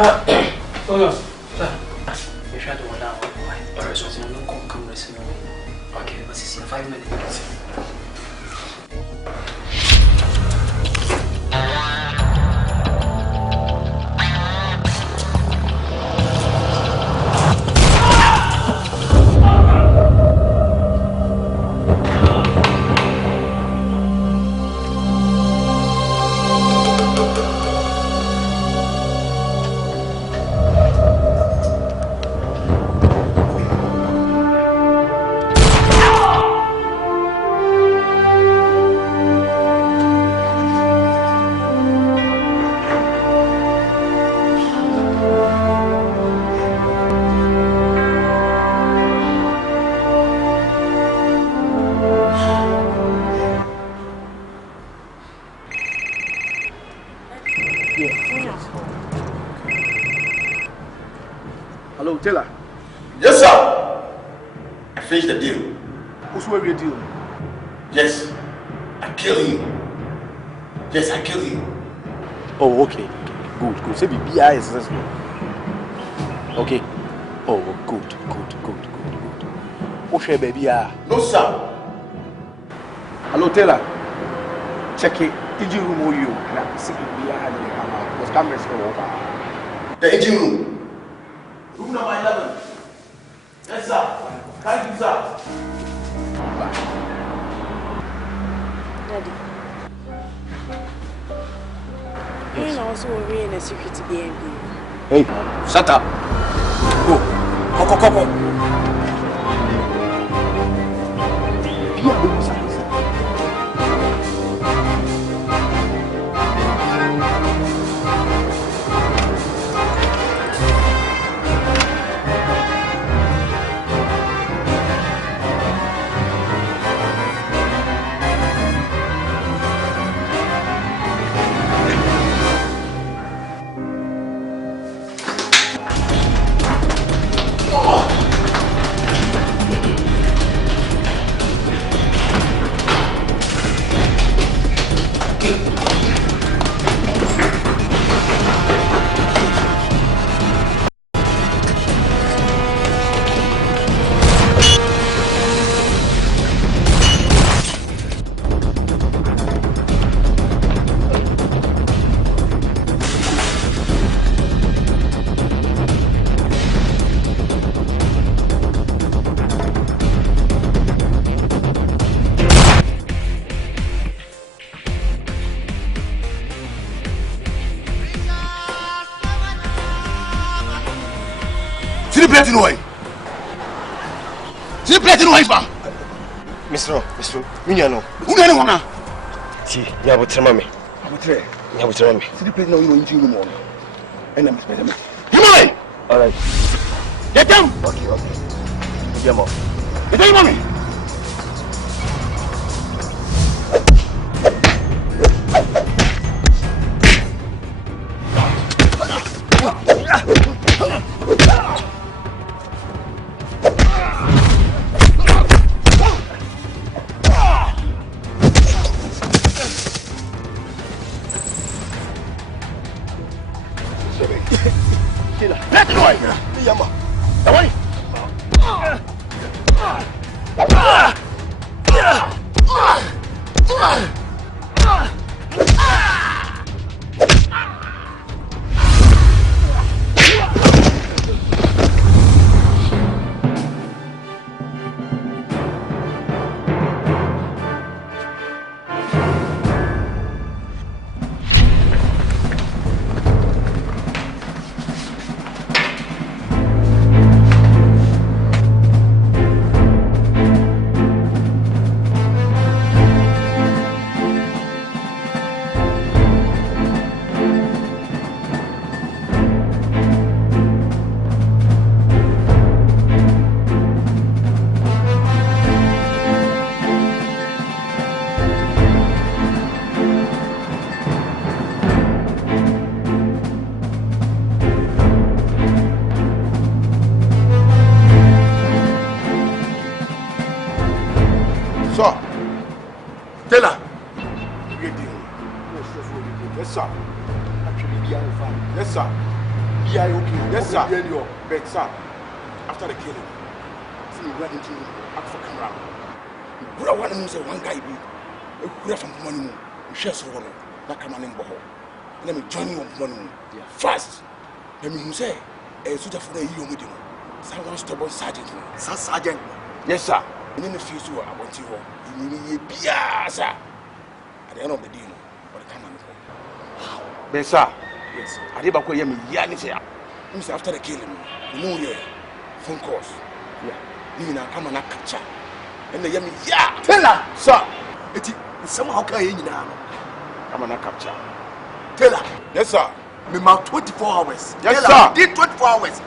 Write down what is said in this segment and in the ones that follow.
Oh, yes. You try to wonder why. Alright, so don't come listen to me. Okay, but it's in 5 minutes. Hello, Taylor. Yes, sir. I finished the deal. Who's where your deal? Yes. I kill him. Yes, I kill him. Oh, okay. Good. Say BBI is successful. Okay. Oh, good. What's your baby? No, sir. Hello, Taylor. Check it. Engine room or you? See BBI was cameras over. The engine room. Room number 11. Yes, sir. Thank you, sir. Daddy. Yes. You also worry in a secret BNB. Hey, shut up. Go. Coco. Mr. Minyano. Who do you want? See, Yabutrame. See the place now you engine room on. And I'm spending. Come on! Alright. Get down! Okay. Get out. Get down, mommy! Yes, sir. But sir, after the killing, see me running to ask for camera. Bro, one of them one guy be a from money. Share so one. That come on boho. Let me join you on money. Fast. Let me say, a suitor for the young with you. Someone stubborn sergeant. Sergeant. Yes, sir. And in the future, I want you all. You need be sir. At the end of the day, or the come on. But sir, yes, I did back where you after the killing, you know, yeah, phone calls. Yeah, you know, come on, I capture. And the yummy, yeah, tell her, sir. It's somehow carrying now. Come on, I capture. Tell her, yes, sir. Me mouth 24 hours. Yes, sir. Did 24 hours.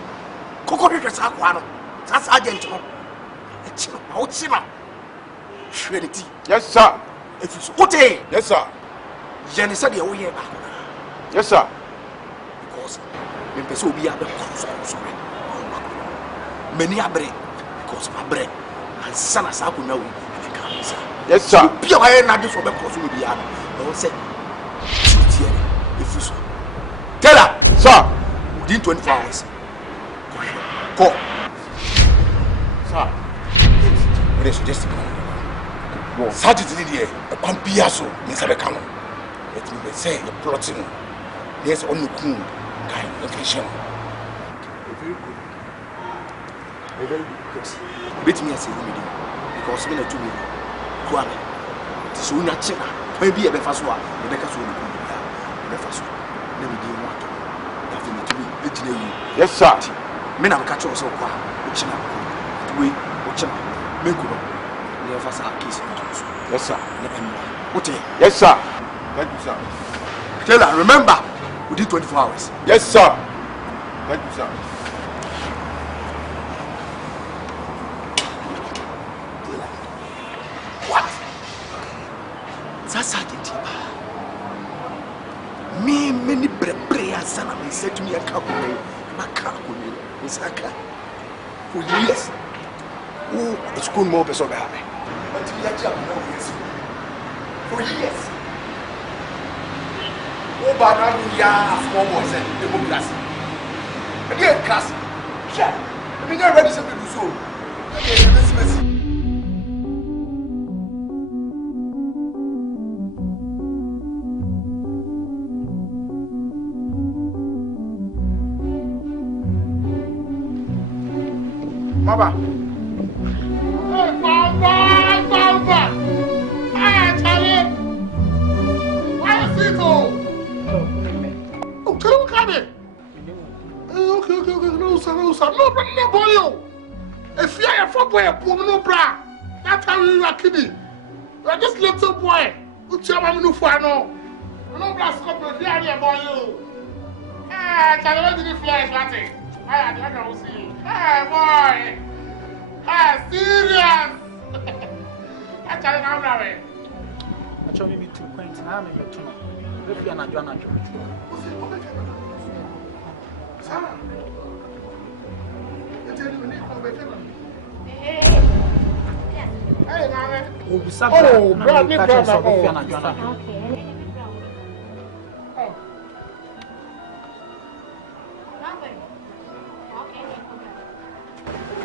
Coco did a sack. That's agent. Trinity. Yes, sir. If it's okay. Yes, sir. Jenny said you're here back. Yes, sir. Because me person be a be close. Many are bread because my bread and son as I could know. Yes, sir. Be away not just for the close with the other. I say, if you so. Tell her, sir. Within 24 hours. Go. Sir. What is suggested? Sergeant Lydia, a pampiaso, Miss Abacano. Let me say, you're plotting. There's only cool kind of location. Very good. Very good question. Bet me as a remedy because men are too many. Kwame. So not China. Maybe a befaswa, the Becca's will be befaswa. Let me do what. Nothing to me. Yes, sir. Men are catching us all. China. We, China. Menkuno. Never fast our case. Yes, sir. Yes, sir. Thank you, sir. Tell her, remember, within 24 hours. Yes, sir. Thank you, sir. What? That's Sergeant. Me, many prayers, son of me said to me, a couple of for years. Oh, it's good more person behind me. But we are just for years. Oh, but now we are small boys and democracy. Again, class. Sure. I mean, I'm ready to do so. Mama. Hey, Baba! Hey, Charlie! Why is it all? Oh, can you come in? Okay. No, sir. No, boy. If you are a football, no bra. That's how you are kidding. You are just little boy. What's your mom no for no? No bra, stop the fear, boy. Hey, Charlie, where did you fly, Matty? I don't know. Hey, boy. Ah, serious. That's how I'm married. I told me to quaint. I'm in your tomb. If you're not John, Sarah. You tell me when you come back. Hey, Mama. Oh, brother.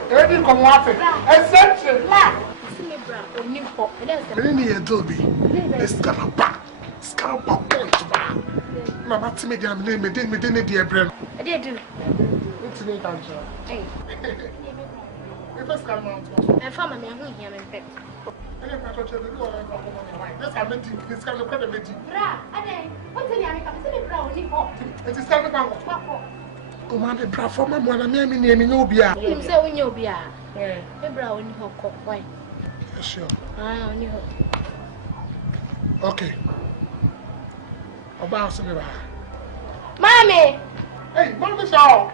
Ready come what? Essential. Any Dolby. It's gonna back. It's gonna punch back. Mama, to me, I'm name me dear brain. I did do. What's the name? Hey. If it's come out, and family, I'm here in fact. I didn't touch the door. This I'm meeting. This kind of credit meeting. What's the name? I'm saying, brown. It is time to oh, man, the bra for my mother, me, Nubia. You say, when you'll be a brown in her cock. Why? Sure. Ah, on you. Okay. About some of Mommy! Hey, Mommy, so. Oh,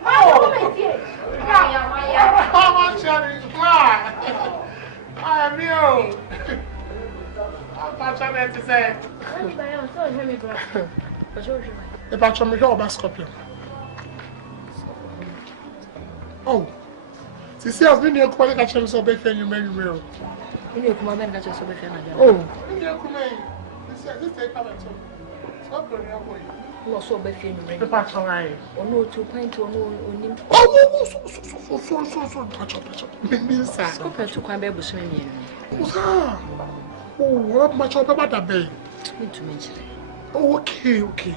I'm you. I'm trying to say. If I try to go back Scorpion. Oh, see, I've been here quite a chance of making you marry me. You come and catch us over here. Oh, you come in. This is a comment. Stop your boy. No so be fie no. The patch right. Ono 2 point ono onim. Oh, so. Minister. So pe to kwan be busu me Oh, what much of about that bay? Me to mention. Okay.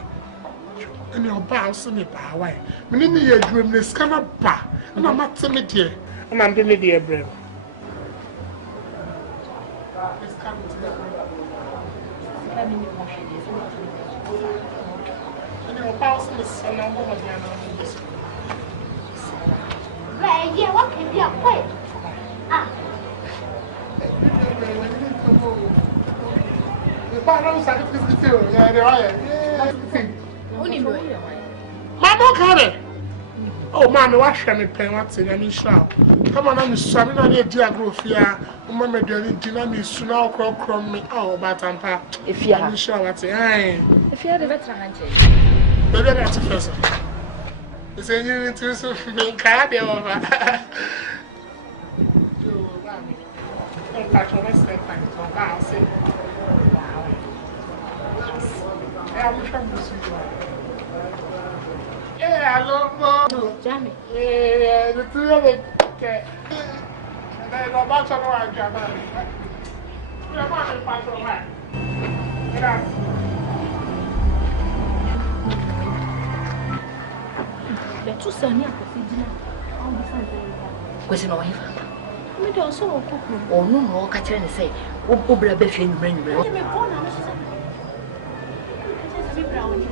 And your boss in the power. Meaning your dream is kind of bad. And I'm not timid here. And I'm doing the bread. And your boss is a number of the Right, yeah, what can be a quiet? Ah. The battle is a physical. Yeah, they are. Only no. Mama carry. Oh, mommy, wash me pen what's in any shop. Come on, I'm swimming on your geography. Mama, doing dinner, me soon I'll crom me. Oh, but I'm If you I'm sure what's it. If you had a veteran, Maybe that's a person. It's a new intuition from being carried over. Don't catch on this step and it's on that. Say, wow. I'm sure this is yeah, hello, Mom. Jamie. Yeah, the two of them. Okay. And then go back to the one, Jamie. You're not in part of that. The two sons are proceeding. All the sons question no hifa. Me do so okuku. Onu no ka kire ne say, wo bra ba fie nyumra nyumra. Me phone na me so say. Me bra woni.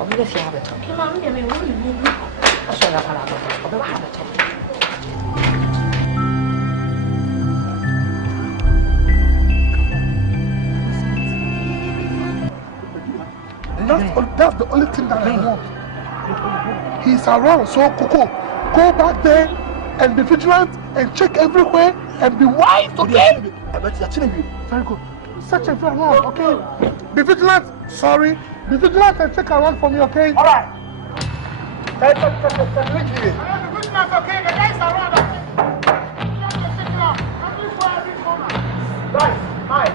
Obi be fie abeto. Ke ma me me wo ni mu. Aso na kala abeto. Obi ba abeto. That's the only thing that I want. He's around, so Coco, go back there and be vigilant and check everywhere and be wise, okay? Very good. Search everywhere, okay? Be vigilant, sorry. Be vigilant and check around for me, okay? All right. Be vigilant, okay? The guys are around, okay? Right, hi.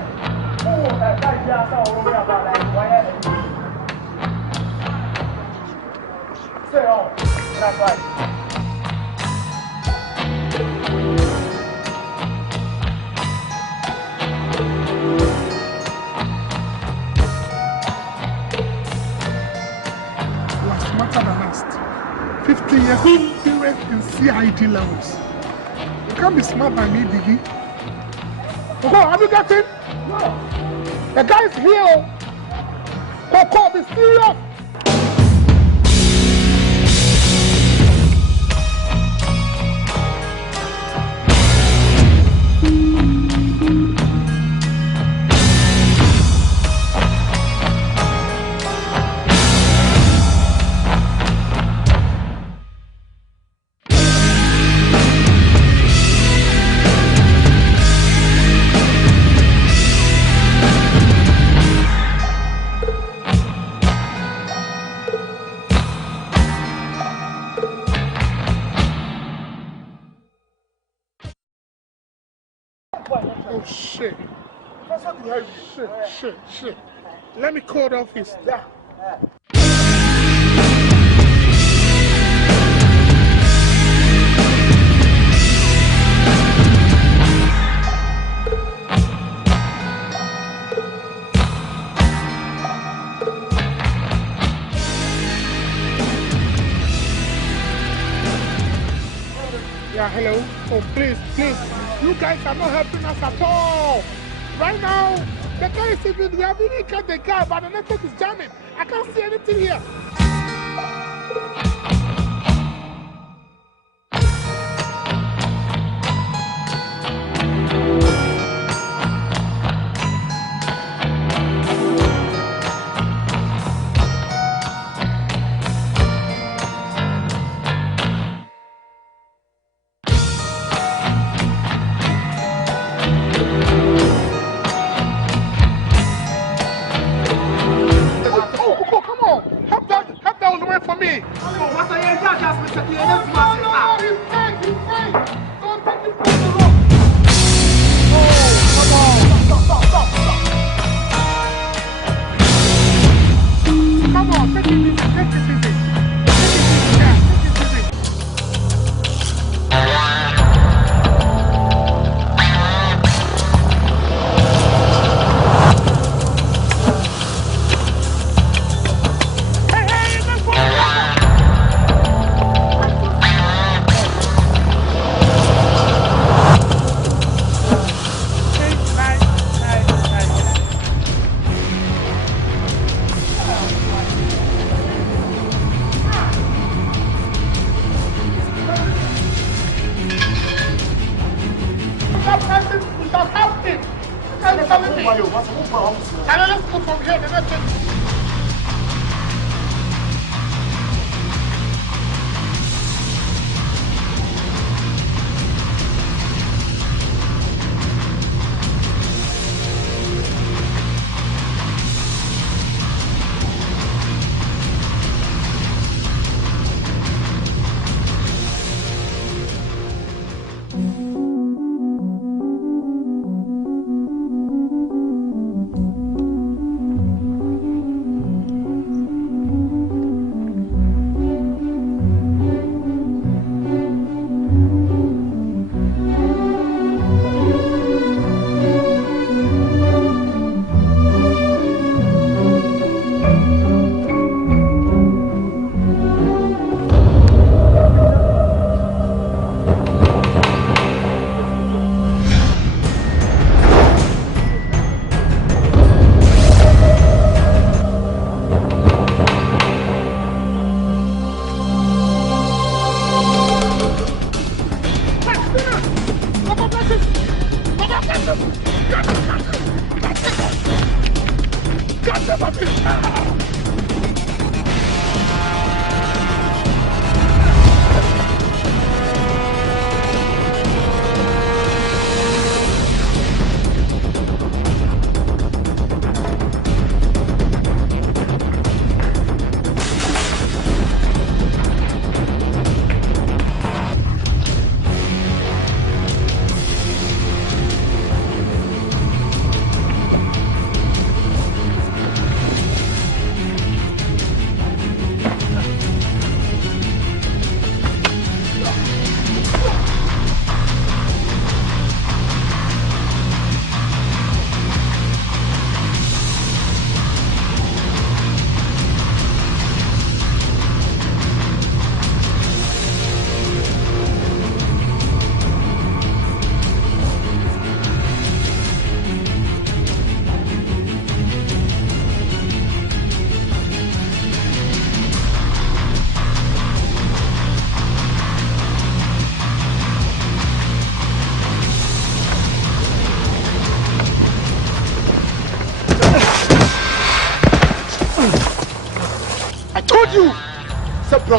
Oh, that guy here, I saw over about like, why? Oh, that's right. You are smarter than us. 15 years experience in CID levels. You can't be smart than me, Diggy. Oh, have you got it? No. The guy's here. Coco, be serious. Oh shit. Shit. Let me call the office. Yeah. Yeah, hello. Oh, please. You guys are not helping us at all. Right now, the guy is even, we have even cut the car, but the network is jamming. I can't see anything here. let's go from here.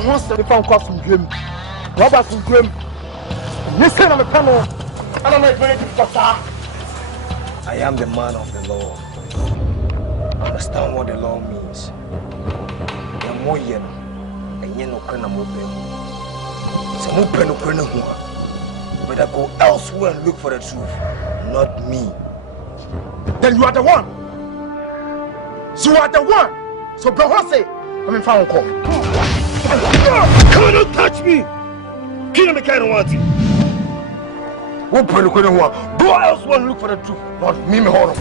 Once the phone call from Grim, Robert from Grim, listen on the panel. I don't know if anything for that. I am the man of the law. I understand what the law means. Better go elsewhere and look for the truth, not me. Then you are the one. You are the one. So, bro, say, I'm in phone call. Come on, don't touch me! Kill me, kind of want you. What point go elsewhere and look for the truth, not me, me horror.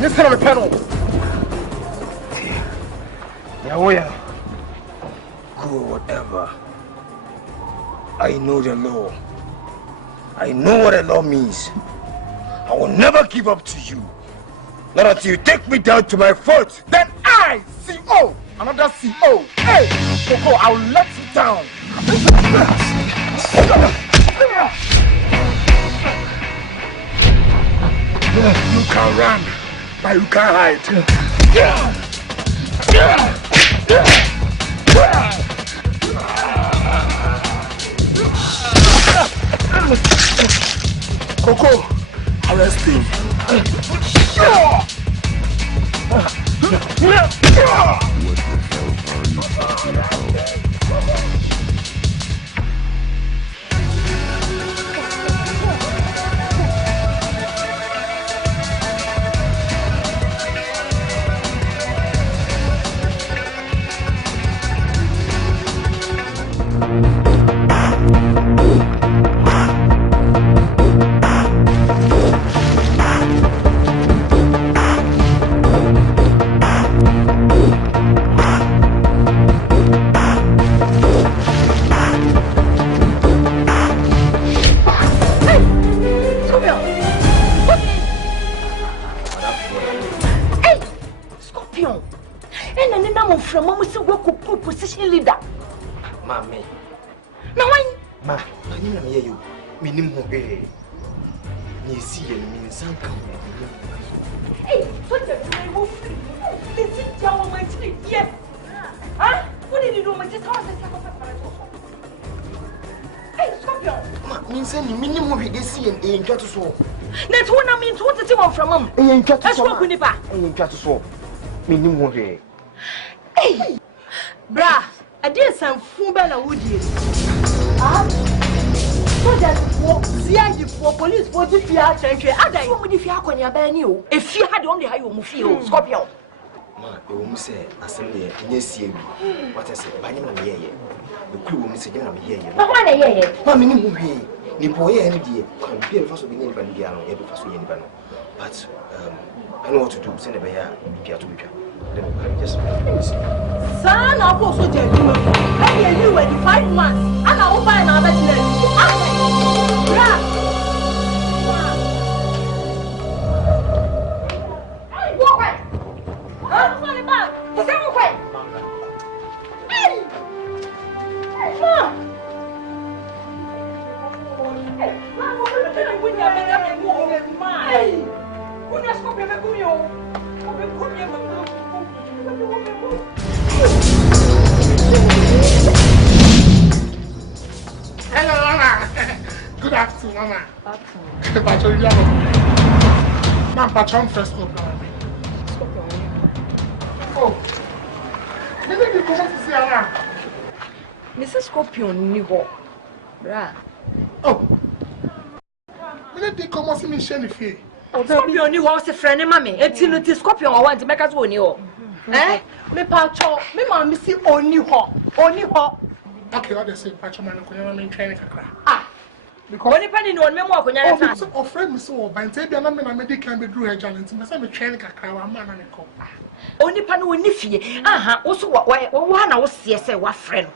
Listen on the panel. Yeah, good, whatever. I know the law. I know what the law means. I will never give up to you. Not until you take me down to my foot. Then I, CO, another CO. Hey, Coco, I will let you down. You can run, but you can't hide. Coco, arrest him. team leader. Mami. Now why? Ma, can you hear you? Minimum eh. Ni see you mean something. Hey, what the hell? This is your my team. Yes. Huh? What did you do? My just house is Hey, Scorpion. Ma, mean say minimum we dey see and in to so. Net one I mean 21 from mom. In to so. Let's go Kunipa. In to so. Minimum eh. Hey. Bra, I did some fool na woody. Ah? So that CID for police for the fear change. I die when the fear kon ya ban you. If you had only how you feel, Scorpion. Ma, you say assembly nyesi ebi. What I say, ba nyam na ye. The clue me say nyam na ye. Ma kwa na ye. Ma minimum he. Ni boye any die. Kan be fa so be nyam ba ni dia no, e be fa so ye ni ba no. But I know what to do. Send the bear be to be. Just son of also gentleman. I hear you were the 5 months. And I will buy another thing. Hey, walk away. Huh? Money back. The same way. Hey. Hey, mom. Hey, mom, what are you doing? Hey, who knows what you're doing? Hello, Mama. Good afternoon, Mama. Afternoon. Patrol, you Ma'am, Patrol first up, Mama. Oh. Maybe you come to see Anna. Mrs. Scorpion, ni ho. Bra. Oh. Maybe you come to see me, Shenifi. Scorpion, you was a friend, mammy. It's in the Scorpion, I want to make us one you. Eh? Me Patrol, me mammy see only ho. Only ho. Okay, what they say, Patrol, man, I'm training kakra. Ah. Because when you penny no memoir, when you're so friend, me so, but say, I'm not medical, me drew her challenge. I'm training kakra, I'm not a cop. Only pan when you fear. Aha, also what one I was say, what friend.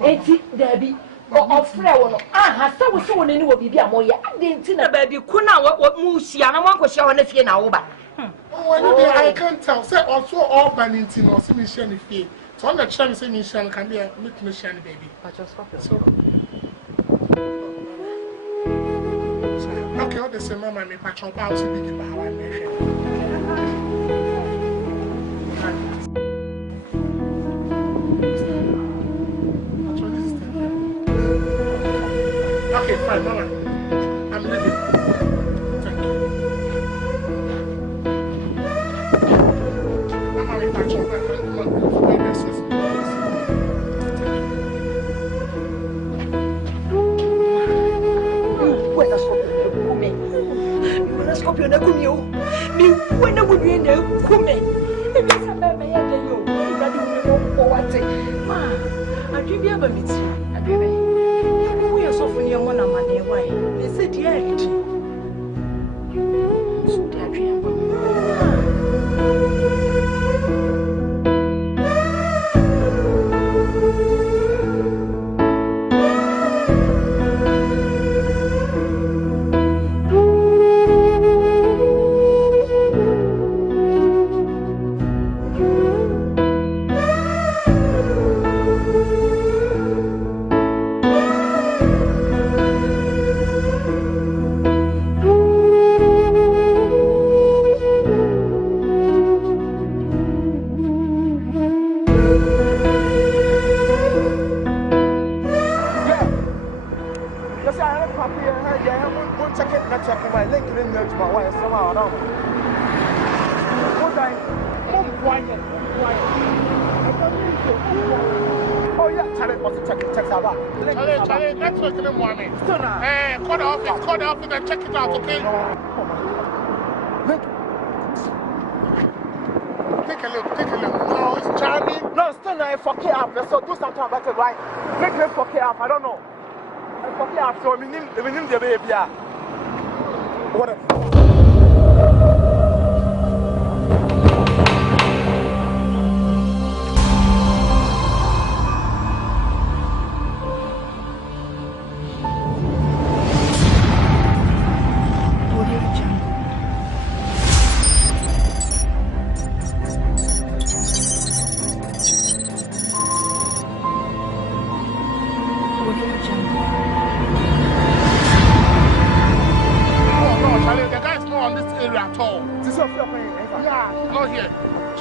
Eti, Debbie. Or friend, aha, so was so any will be a more. I didn't see a baby, kuna what moves here, and I want to show an if now. Oh, I can't tell. Say also all Bannington or see Michelle if so on the chance say Michelle can be a little Michelle baby. So okay, all the same mama me patrol bounce big in how I measure. Okay, fine, mama. I'm leaving. Thank you. Mama, we patrol back. Scorpion, I couldn't you. Me, when I would be in there, come in. If it's a baby, I don't know what it. Ma, I dream you ever meet you. I dream we are so funny on one of my name. Why? They said, yeah. So, dear dream. Call the office and check it out, okay? Take a look. No, it's charming. No, still not fuck it up. So do something about it, right? Make him fuck it up. I don't know. Fuck it up. So we need the baby. Yeah. Whatever.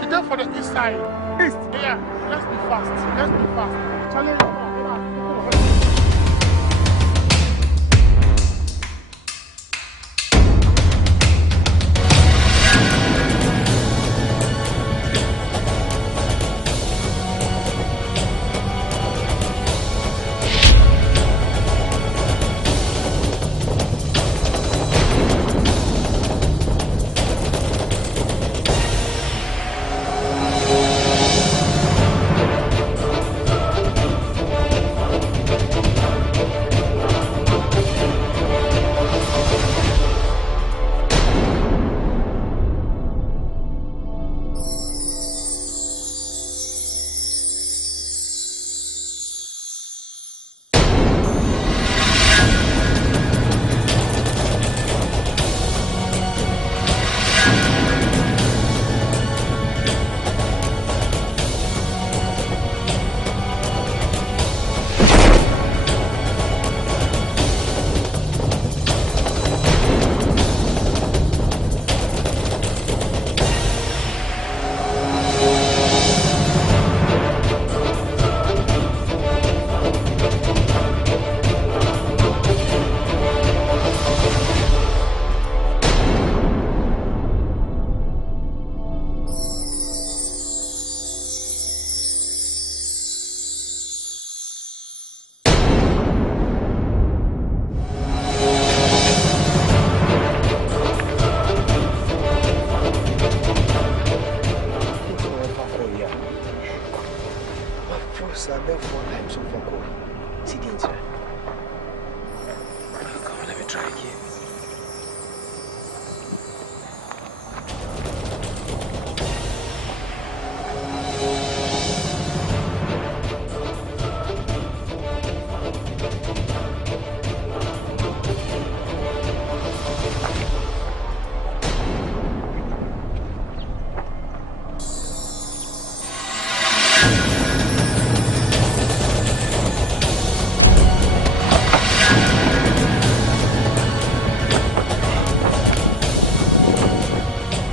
there for the east side. East. Yeah. Let's be fast. Let's be fast. Charlie, come on.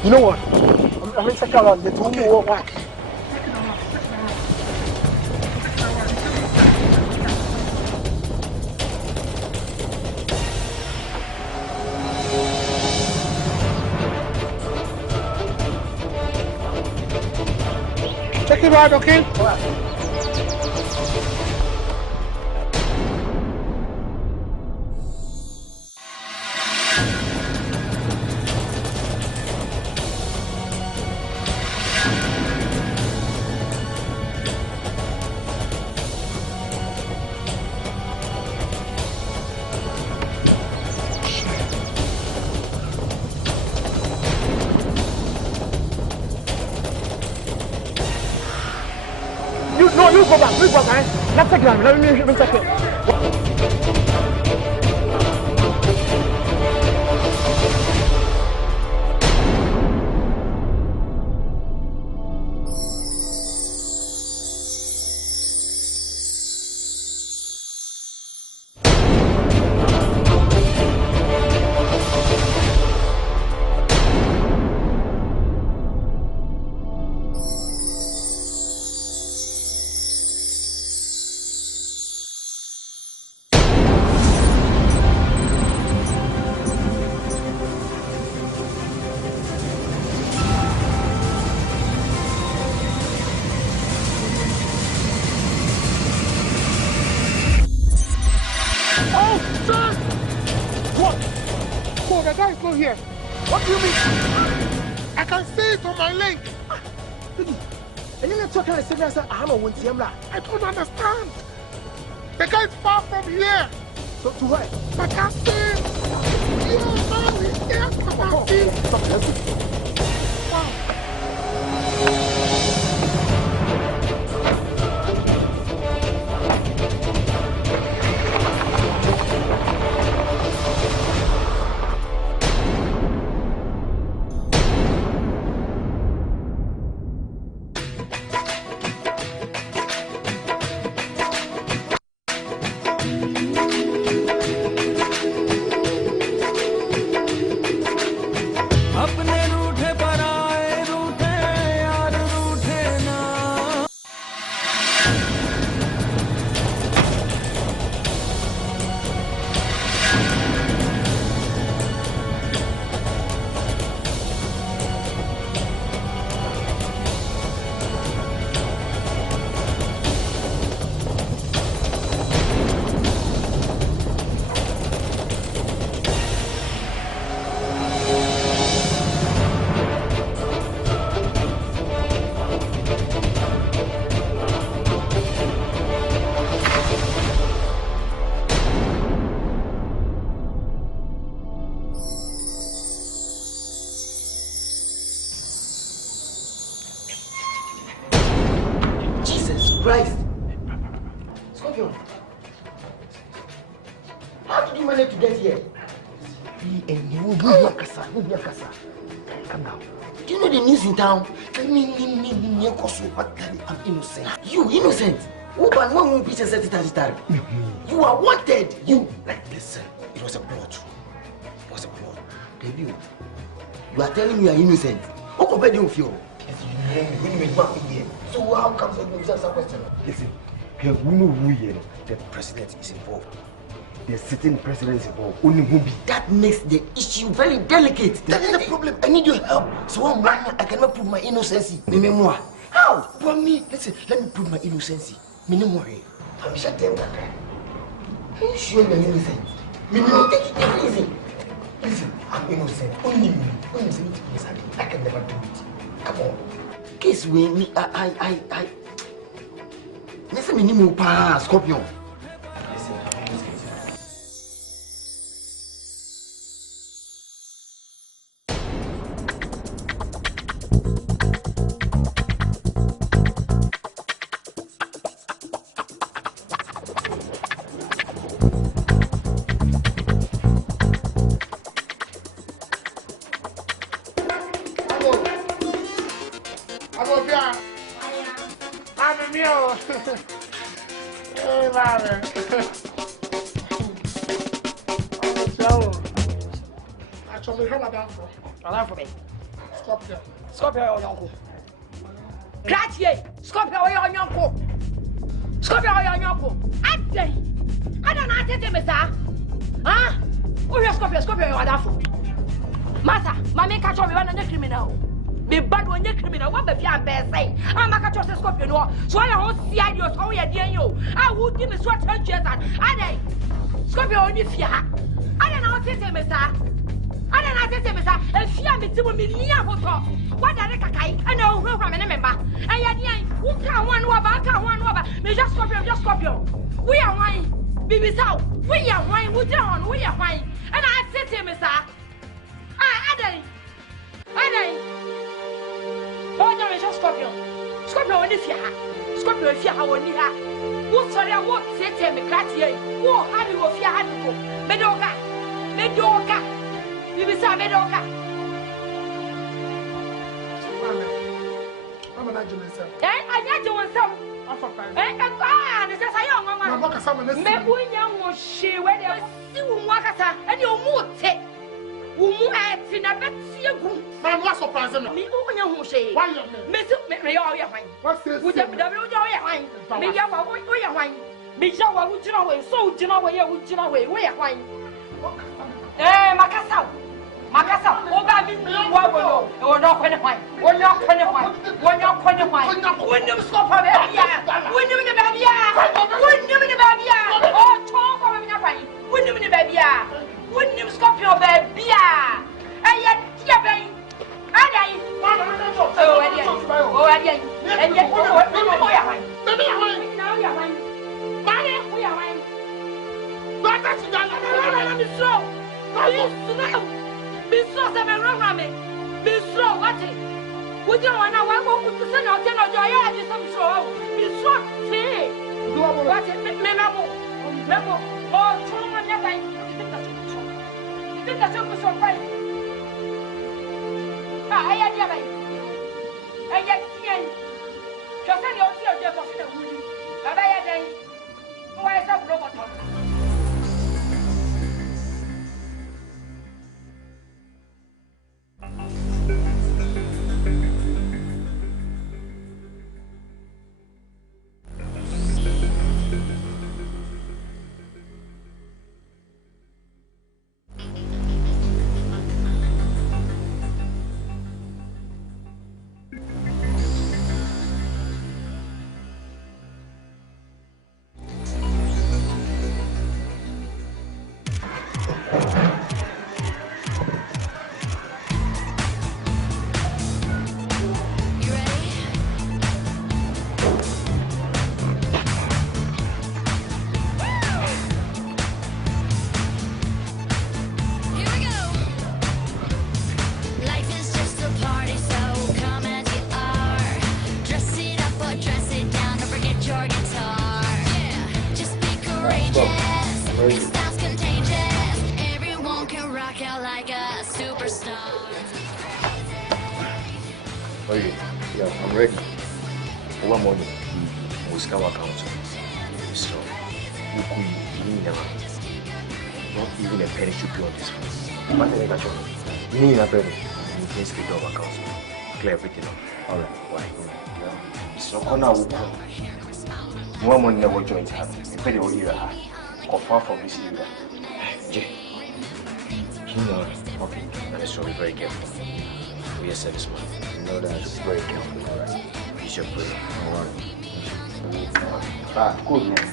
You know what? I'm in second round. They told me what whack. Check it out, okay? All right. You go back, man. Let's take it. Let me check it. The guy is not here. What do you mean? I can see it on my link. And you're not talking like I don't understand. The guy is far from here. So to where? I can't see him. Yeah, man, he's here. I can't see him. Wow. अपने रूठ to get here. And you will be a casa. Come down. Do you know the news in town? I'm innocent. You innocent? You are wanted. You listen. It was a plot. Baby, you are telling me you are innocent. What compared you feel? So how comes you answer some question? Listen, we know who here. The president is involved. The sitting president is involved. That makes the issue very delicate. That is the problem. I need your help. So I cannot prove my innocency. How? For me, listen, let me prove my innocency. I'm shut down. Are you sure you're innocent? Take it easy. Listen, I'm innocent. Only me. I can never do it. Come on. Case with me, I. Listen, minimum Scorpion. Listen, I'm innocent. Scorpio, Gratier, Scorpio, I don't know, huh? Who's Scorpio, Massa, Mamma catch on one criminal. Be bad when you're criminal. What the fiam bear say? I'm a catch of Scorpio, so I won't see ideas. Oh, yeah, dear you. I would give me sweat and chest. I Scorpio on your fear. I don't know what to say, Mister. I don't know what to say, Mister. And fear me to me, what are the Kakai? I know who from a member. And yet, who can't one over, me just Scorpio. We are wine. Baby, so we are wine, we are wine. And I said to him, Mister. I oh, no, it's just Scorpio. Scorpio, on the fear. Scorpio, if you have only her. Who sorry, I won't say to me, Gratier. Who have you of your hand to go? Medoka. You will say Medoka. I'm an agent myself. I got you myself. And it's just a young woman. Maybe when you she where they see Wakasa and you mood take. Umu at in a bed, see a group. Man, what's surprising me? Who say, why you miss me all your wine? What's this? Would you wine? Me, you are wine. Me, you are would you away, so do you know where would you away? We are wine. Eh, Macassa, oh, baby, wobble, or not when wine, or not when wine, when you're when you stop her, when you in the baby, when you in the baby, or talk of a wine, when you in the baby. Wouldn't you stop your baby? And yet, dear baby, and Okay, yeah, I'm ready. One morning, we'll scout our account. So, we need never. Not even a penny to pay on this phone. What did I catch on? We need a penny. In case we don't have accounts. Clear everything up. Alright, why? So, Connor will come. One morning, I will join her. A penny will hear her. Or far from this area. Jay. Okay, that is so very careful. We are service man. You know that is very careful. Alright. It's your prayer. Alright. Good man.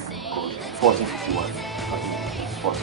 1451. 1451.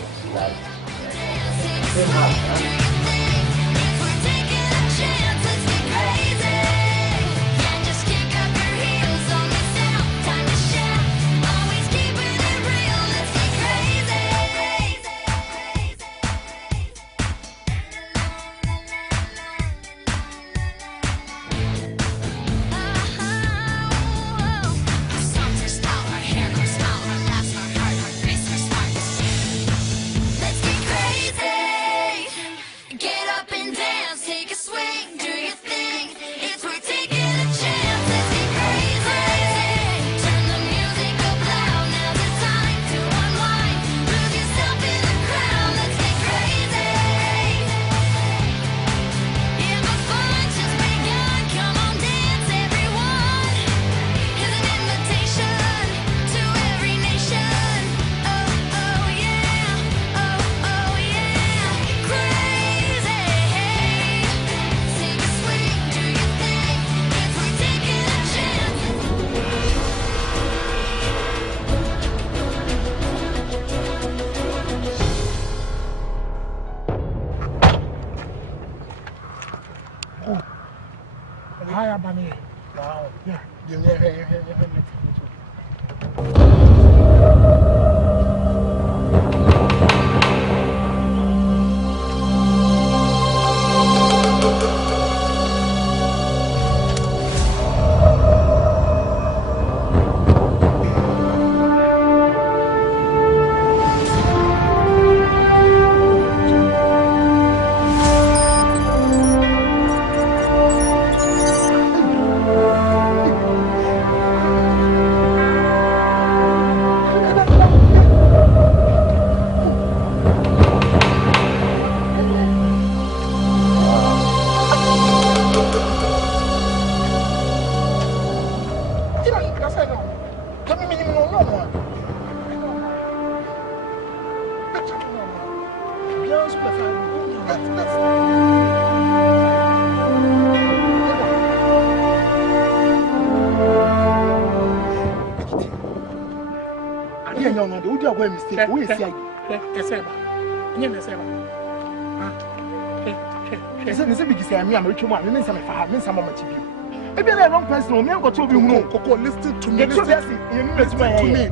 Wow. Yeah.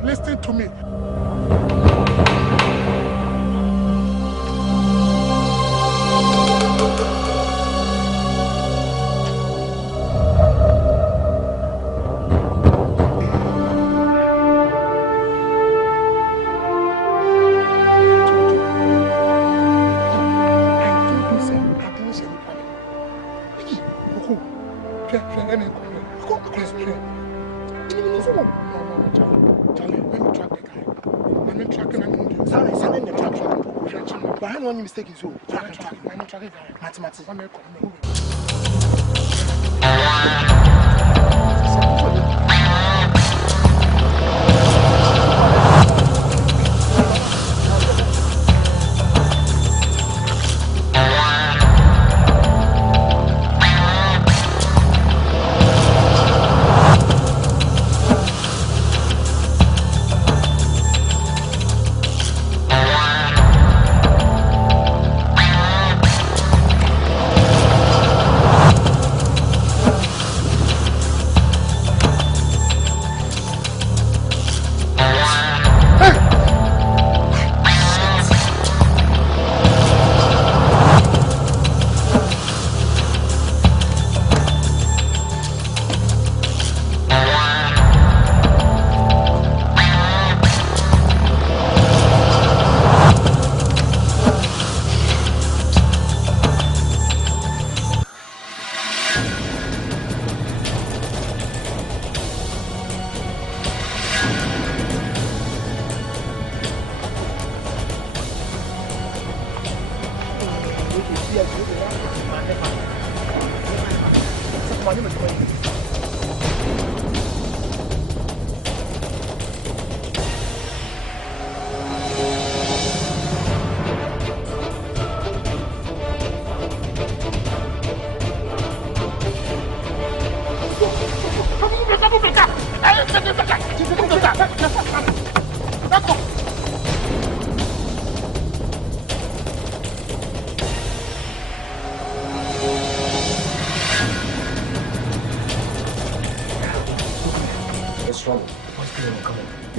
Listen to me. Mistake is so. Mathematics.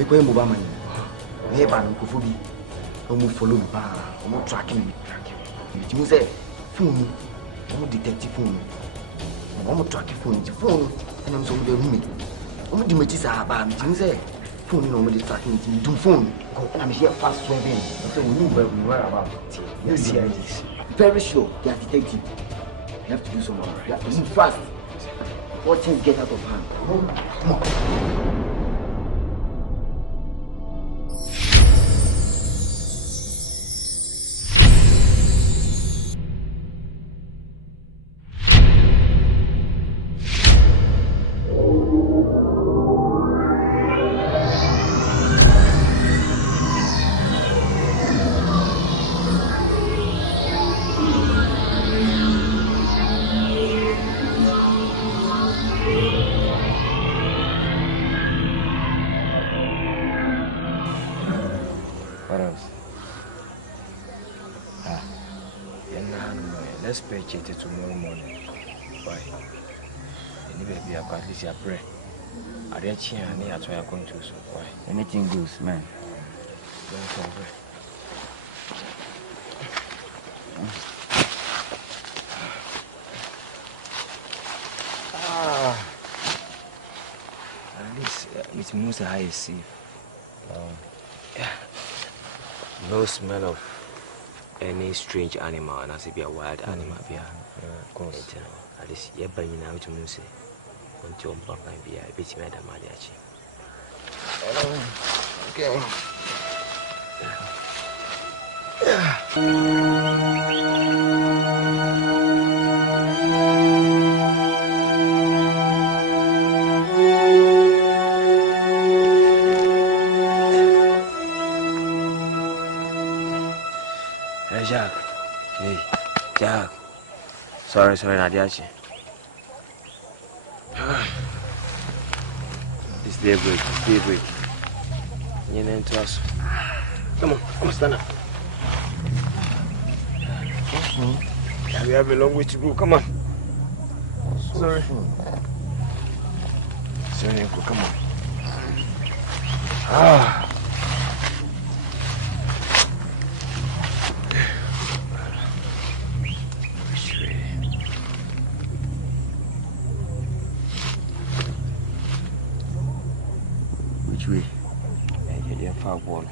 We're moving. We have an Kufubi. Almost follow me. Almost tracking me. You say, phone, almost detective phone. Almost tracking phone, and I'm so the room. Almost the matches are bad. You say, phone, normally tracking it. Do phone. I'm here fast swimming. So we knew where we were about. You see, very sure, they are detective. You have to do something. You have to move fast. What things get out of hand? Come on. Let's pitch it tomorrow morning. Why? Anyway, at least I pray. I didn't cheer and I try to come to so why? Anything goes, man. Don't over. At least it moves the high sea. Yeah. No smell of any strange animal, and as if be a wild animal, of course. At least, you're buying out to Muse until Papa and be a bit mad at Mariachi. Okay. Hey, Jack. Hey, Jack. Sorry, Nadiachi. It's daybreak. You need to us. Come on, stand up. Yeah, we have a long way to go. Come on. Sorry, Uncle, come on. Which way? Yeah, far wall.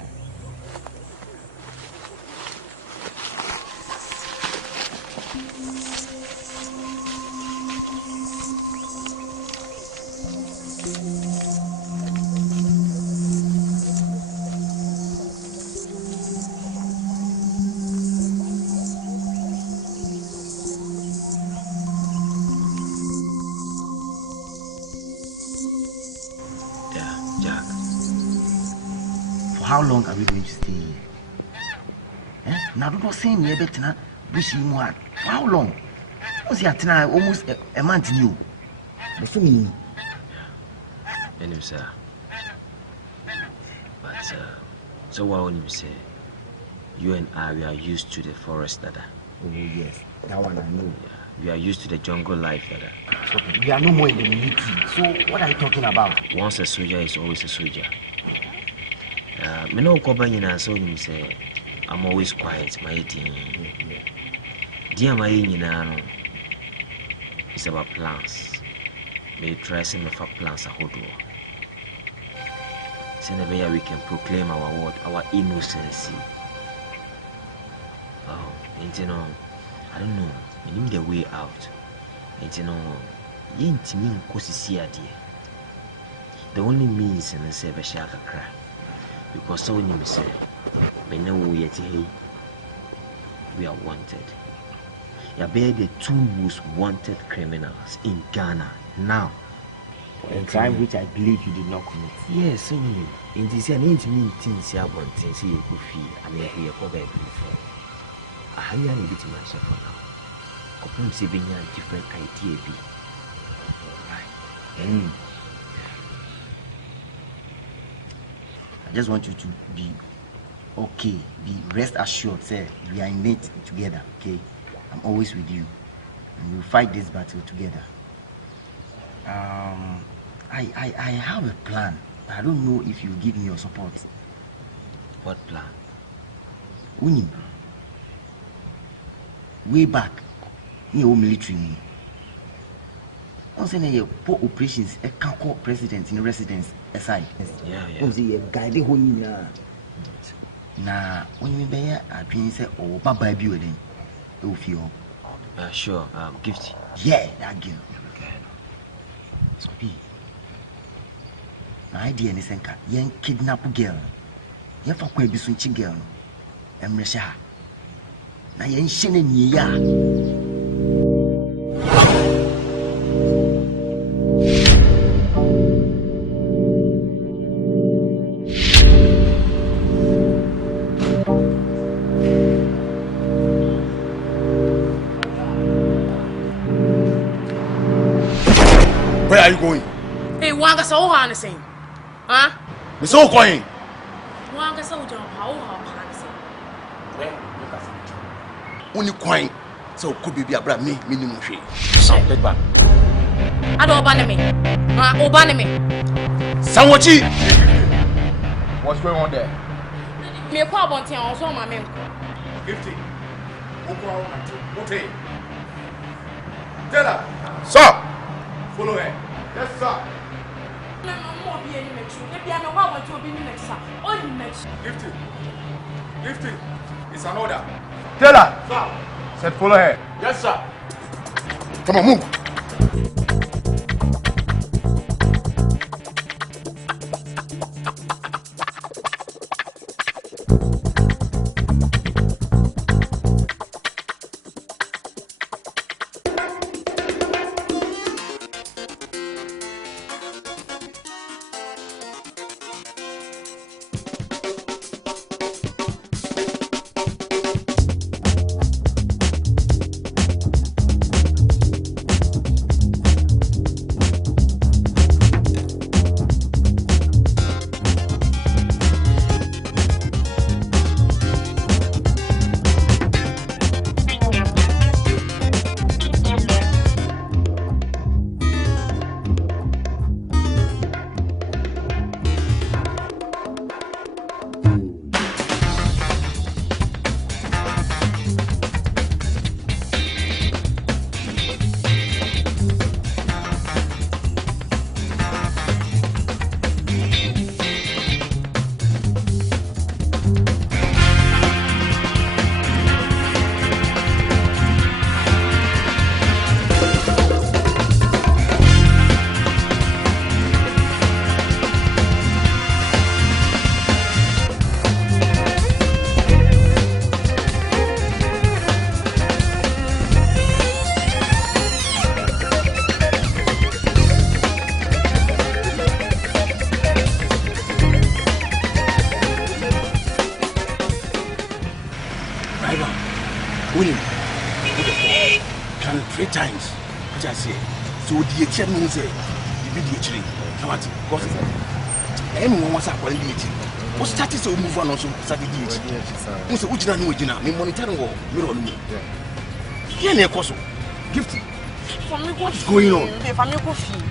How long are we going to stay here? Now, don't say me a bit now. Wishing what? For how long? Was it almost a month new? Before me. Anyway, sir. But, so what would you say? You and I, we are used to the forest, Dada. Oh, yes. That one I know. Yeah. We are used to the jungle life, Dada. So, we are no more in the military. So, what are you talking about? Once a soldier is always a soldier. Me no Kobanyina, so you say, I'm always quiet, my eating. Dear my in it's about plans. May try some of our plans a whole door. Senever we can proclaim our word, our innocence. Oh, and you know, I don't know, we need the way out. And you know, you ain't me Kosisi idea. The only means in the save a shaka cry. Because so when you say, we know we are wanted. You're the 2 most wanted criminals in Ghana now. For a crime which I believe you did not commit. Yes, in this year, things I want to see a good fee and if we are covered before. I have a bit in myself for now. Couple saving a different idea. Right. I just want you to be okay, be rest assured, sir. We are in it together, okay? I'm always with you, and we'll fight this battle together. I have a plan. I don't know if you give me your support. What plan? Uni. Way back, in your military. I'm saying your poor operations, a can't president in residence aside. Yeah. I'm saying you're guiding who na when you be here, I think say oh baba be with them. You feel? Sure. Gift. Yeah, that girl. So be. My idea is senka. Yen kidnap girl. Yen fa kwa bi sunchi girl no. Emresha ha. Na yen shene ni ya. Where are you going? Hey, Wanga so harnessing. Huh? Miss so going. Wanga so jump how harnessing. Only coin. So could be abra me minimum fee. Get back. I don't ban me. Obana me. Samochi. What's going on there? Me a pop on town, so my man. 50. Okay. Tell her. Sir. Follow her. Yes, sir. Lifting. It's an order. Tell her. Sir. Said follow her. Yes, sir. Come on, move. Times, which I say, so the chairman say, you be the tree. Now what? Because anyone wants a quality. What status will move on also? Saturday. Who's the original new original? Me monitoring or mirror me. Yeah, near Koso. Gift. What's going on? If I'm your coffee.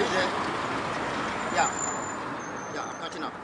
Are you there? Yeah. Yeah, I'm catching up.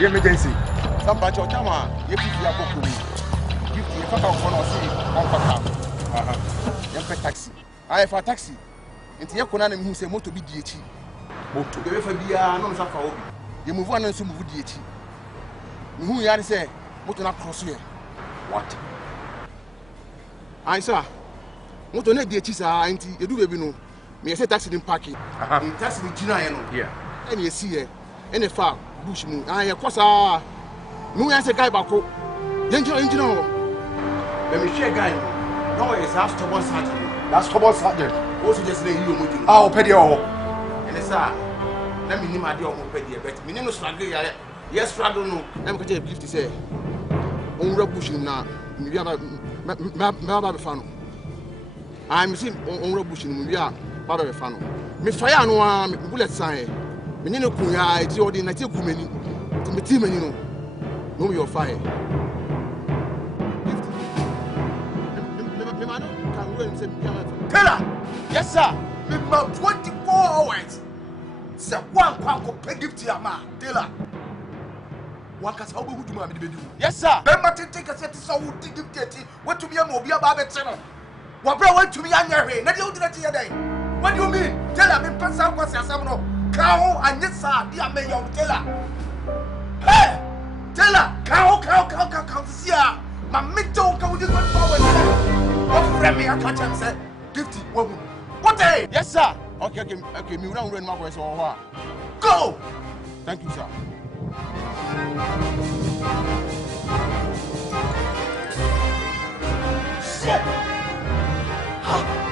Emergency. Some batch of Chama, you keep your book. You fuck out for us, on taxi. I have a taxi. Into your Conan who say motor be DH. Motor, the Fabia, no Safari. You move on and some move DH. Who you say, motor not cross here. What? I saw. Motor net DH is auntie, you do baby no. Me say taxi in parking. In taxi in China, yeah. And you see here, any far. Bush mu ah of course ah no answer guy bako engine let me share guy no is after one Saturday that's stubborn Saturday also just say you moju ah opedi o and sir let me nim ade o opedi but me no struggle ya yes struggle no let me get gift say on bush na me bia ba be fa no I'm see on bush no me bia ba be fa no me fire no ah me bullet sign me no kun ya eti odi na te kumeni to me team ani no your fire me man can go and say Taylor yes sir me about 24 hours say one kwa ko pay gift ya ma Taylor waka sa obo huduma me be di yes sir be ma tete ka set so wo di gift eti what to be am obi aba be te no wo bra want to me anya hwe na de wo di na te ya dai what do you mean Taylor me pesa kwa se asam no Kao and yes sir, dear me young Taylor. Hey, Taylor, Kao, see ya. My mentor can just go forward. What friend me I catch him say, gifty woman. What day? Yes sir. Okay, me don't run my voice or what? Go. Thank you, sir. Shit. Huh?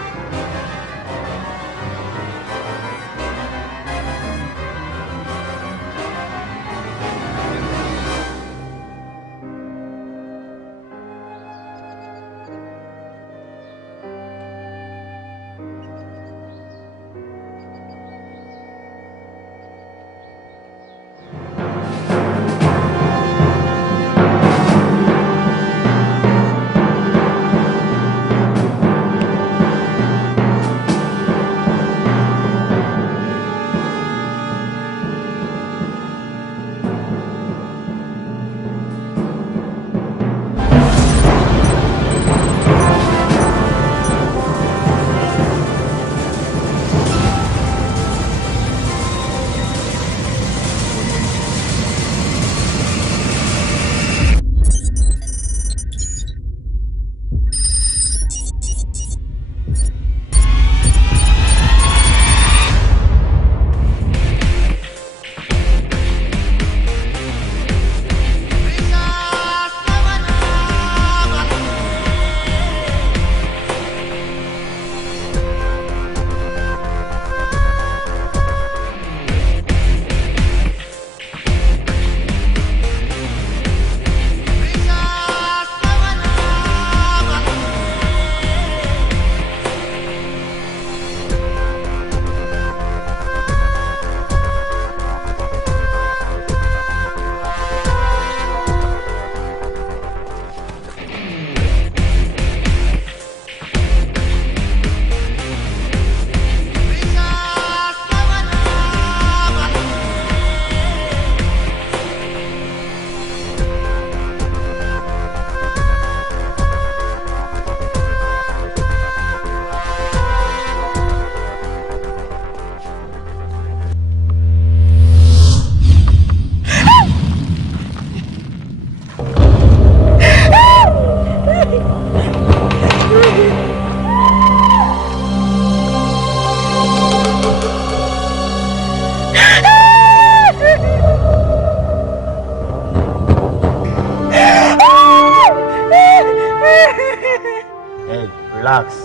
Relax.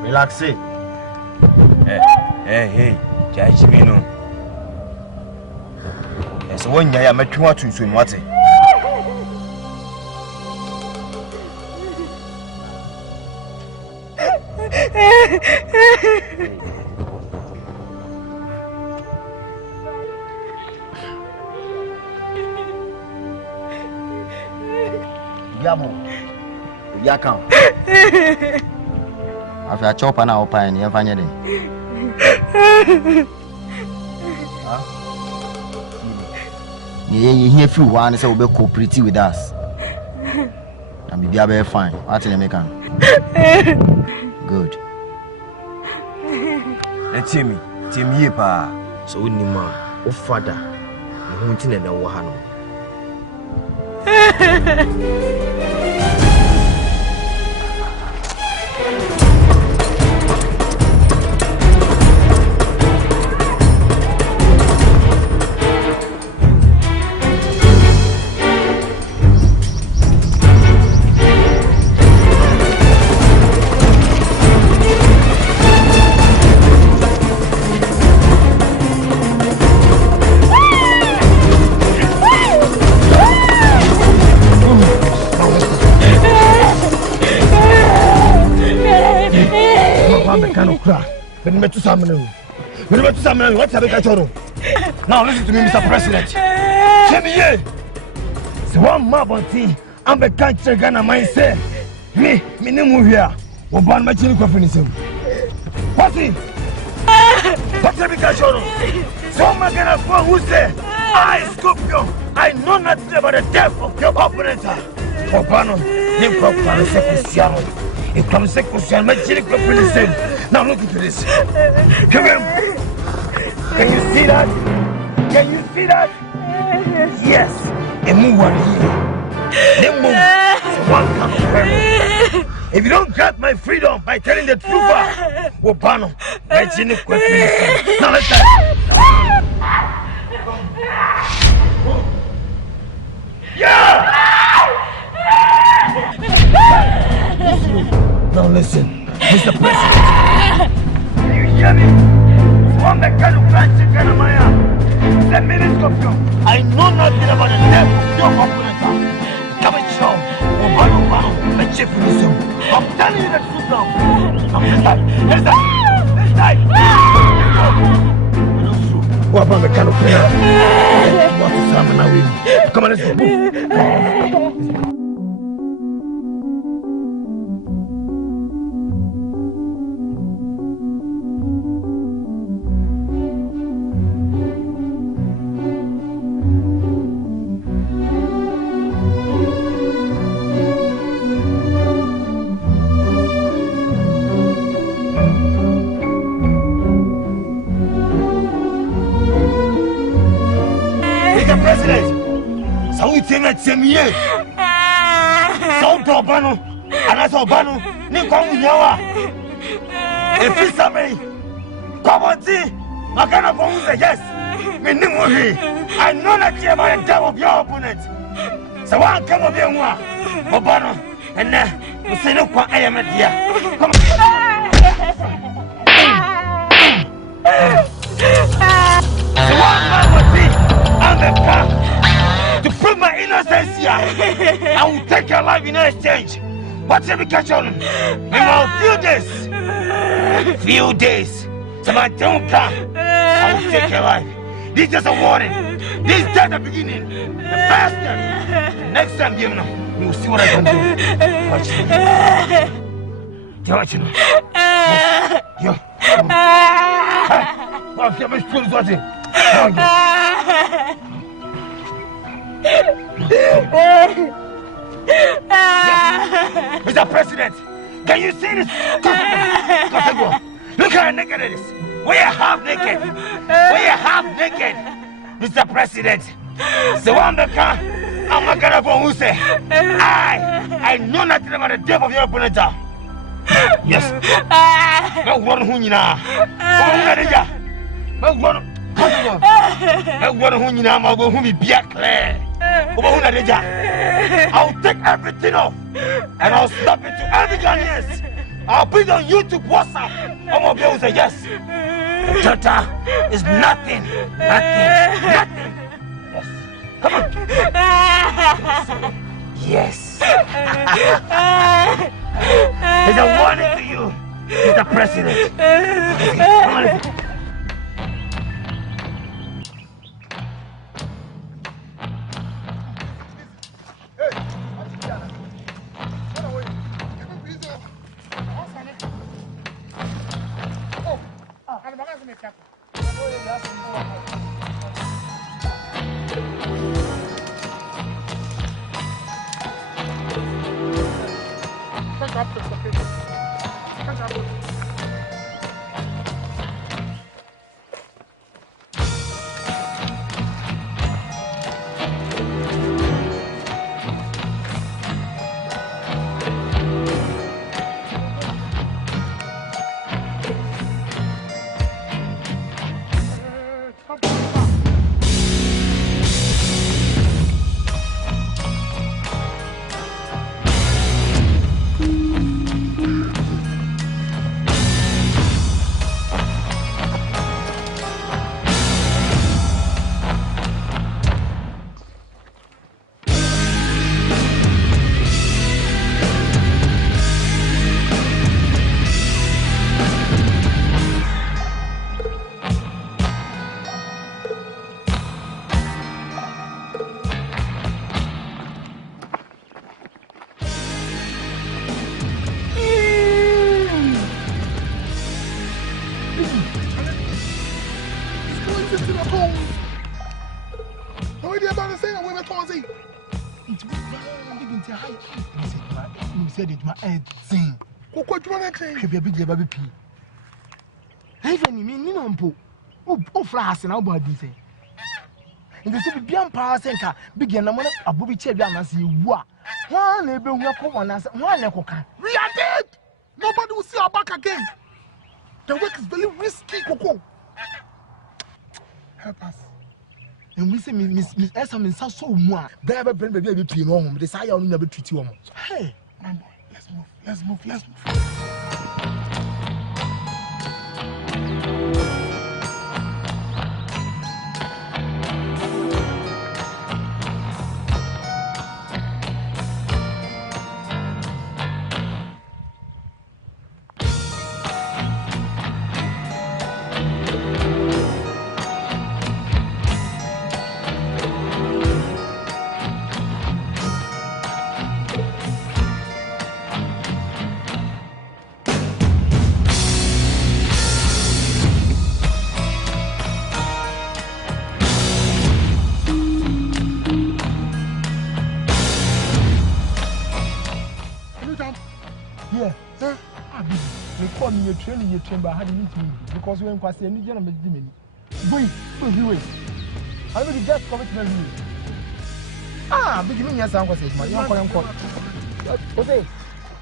Relax. Hey, Judge me no. There's one guy I met you to swim water. Yamo. Yakam. After a chop and our pine, you find it. You hear few one say will be cooperative with us. And be very fine. What in American? Good. Let's see me. Timmy pa. So we need ma. Oh father. You want to know what hano. What have I told you? Now listen to me, Mr. President. Tell me, so one mob on tea, I'm a country Ghana mindset. Me name here. We'll ban my chili company. What's it? What have I told you? So I'm gonna phone who say, I Scorpio, I know nothing about the death of your opponent. Obano, you come from the second Seattle. You come second Seattle, my chili company. Now look into this. Come here. Can you see that? Can you see that? Yes. A move one here. They move. One comes forever. If you don't get my freedom by telling the truth, Obano, my genius question. Now let's go. Yeah! Now listen, Mr. President. Can you hear me? One that kind of branch in Ghanaian. The minister of you. I know nothing about the death of your opponent. Come and show. Obano, the chief minister. I'm telling you the truth now. Let's die. What about the kind of prayer? What is happening? Come on, let's go. Semie so Obano and as Obano ni kwa unyawa efisa me kwaboti makana kwa unse yes me nimuhi I know that you are the devil of your opponent so one come of you Obano and we say no kwa ayamedia come so one I'm the car to prove my innocence here. I will take your life in exchange. Whatever you catch on, in a few days, so my don't come, I will take your life. This is a warning. This is just the beginning. The first step. The next time, you will see what I can do. Watch me. Watch me. Yo. Hey, my school is watching. Mr. President, can you see this? Look how naked it is. We are half naked. Mr. President, so I'm the car. I'm not gonna go who say I know nothing about the death of your opponent. Yes. No one who you know. I'll take everything off. And I'll snap it to every Ghanaians. I'll put it on YouTube, WhatsApp. I'm gonna be able to say yes. The daughter is nothing. Nothing. Yes. Come on. Yes. It's a warning to you, Mr. President. Come on. Now, body say. In the city, beyond power center, begin a man of Bobby Chebian as you were. One neighbor will come on us, one necoca. We are dead! Nobody will see our back again. The work is very risky, Coco. Help us. And we say, Miss Esam is so much. They have a baby between home. They say, I'll never treat you. Hey, my boy, let's move. Training chamber had an interview because we were any gentleman. Wait. I will just commitment. Beginning as I was my young one. Okay,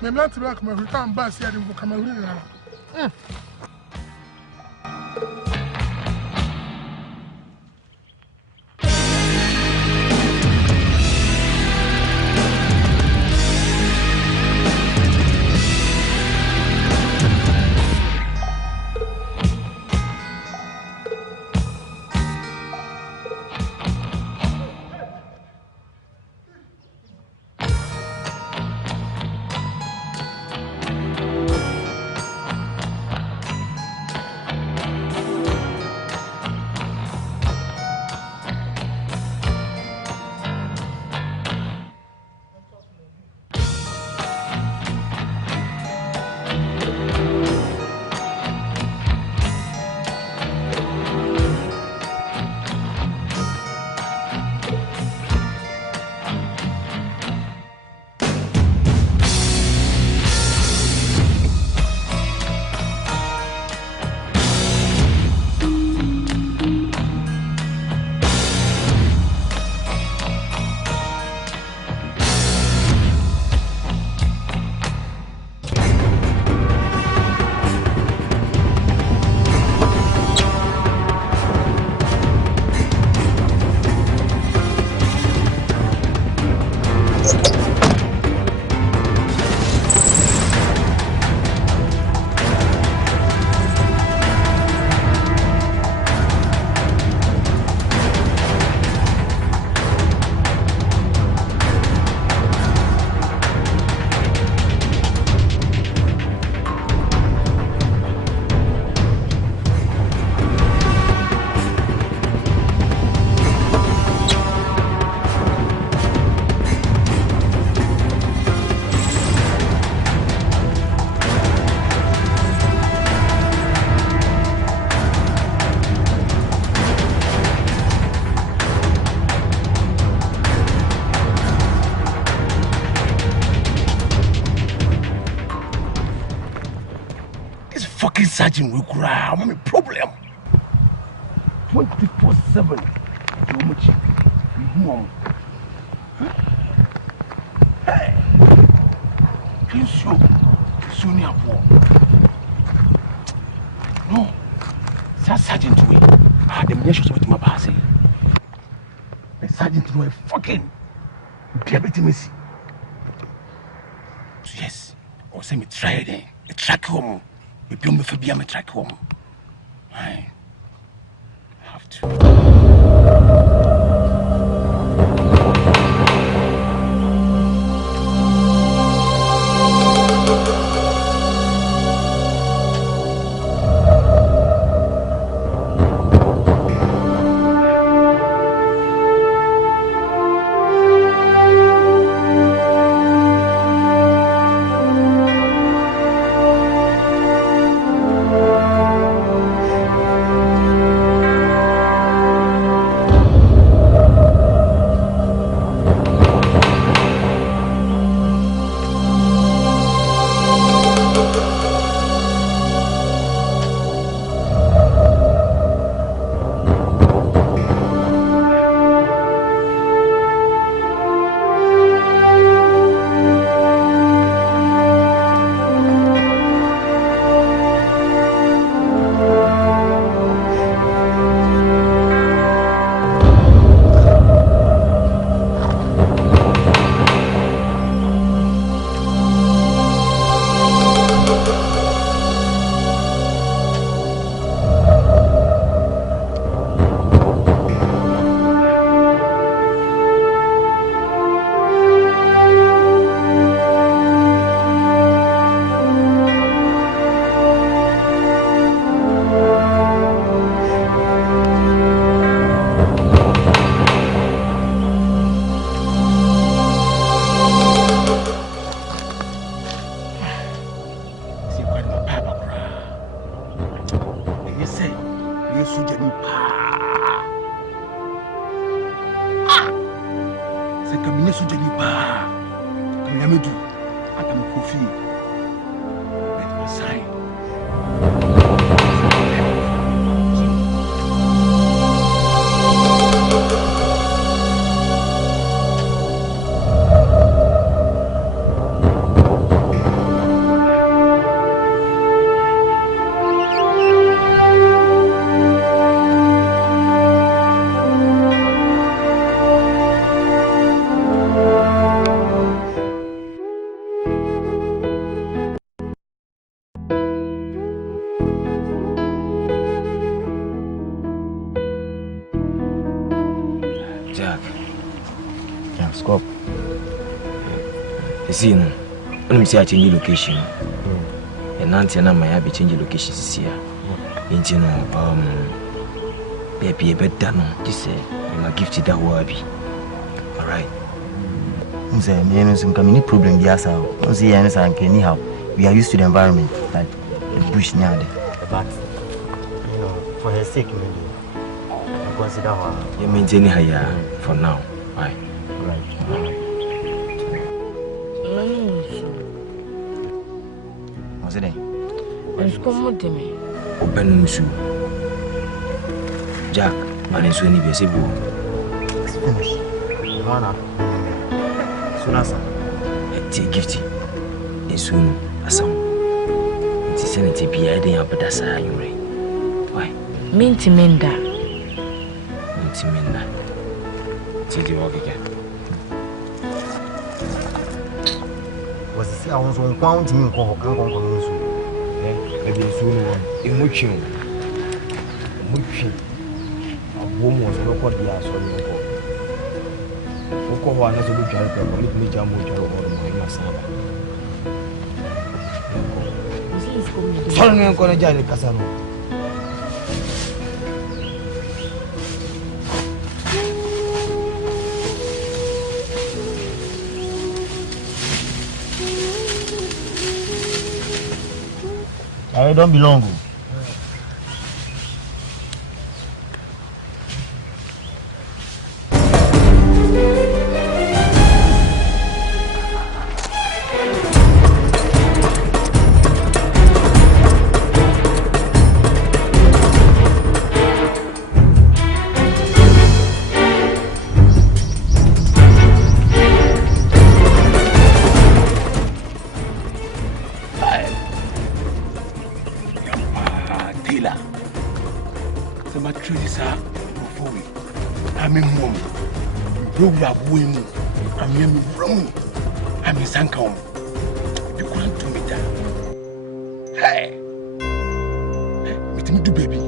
my man to work my return bus here in Cameroon. fucking sergeant will cry. I'm a problem. 24/7. So much. Hey. Can you soon no. Sergeant way. The measures with my boss. The sergeant way fucking. Diabetes. Yes. Or say me try it. A track home. We build me for be a track home. I have to. See, when you say I change location, and Nancy and I might be changing location this year. You know, baby, a bit done. This my gift to that wabi. All right. Say, me and some community problem. Yes, I don't see anything. Anyhow, we are used to the environment, like the bush near there. But you know, for her sake, maybe I consider her. You maintain her for now. Right. Right. What's it? It's come to me. Open Musu. Jack, man is when he be a sibu. It's finished. One soon as it's a gift. It's soon as some. It's a sanity be a day up at that side. Why? Minty Minda. Minty Minda. Take you walk again. Was I was on counting in Congo. Maybe soon in Muchin. A woman was not what they are so young. Oko has a good job, but me jam with your own Masaba. Tell me I'm going to join Casano. I don't belong. Rura Buemu, I'm Yemi Brown. I'm in Sankom. You can't do me that. Hey! Meet me, baby.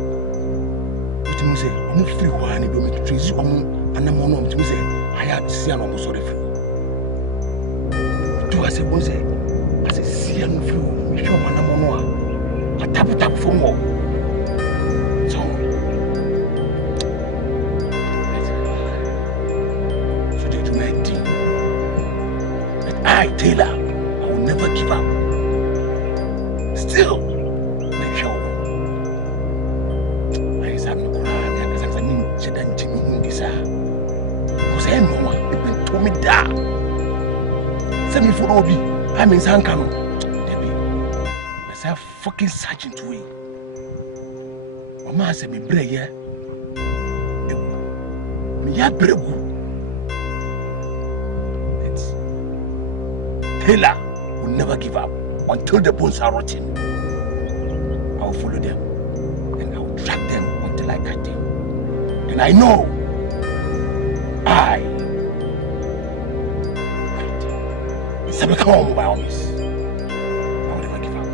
Meet me, say, I'm free one, you don't make trees, and I'm on to say, I had to see an almost sorry for. Do I say, was it? I say, see an flu, we show one among a tap for more. So they do my thing. But I, Taylor, I will never give up. Still, make sure. I am not crying because I need to dance to me in this. Because I know what you told me that. Send me for Obi. I'm in Sankano. Debbie, I say fucking sergeant way. Mama said me break yeah. Me ya break. Taylor will never give up until the bones are rotting. I will follow them and I will track them until I catch them. And I know it's a become by honest. I will never give up.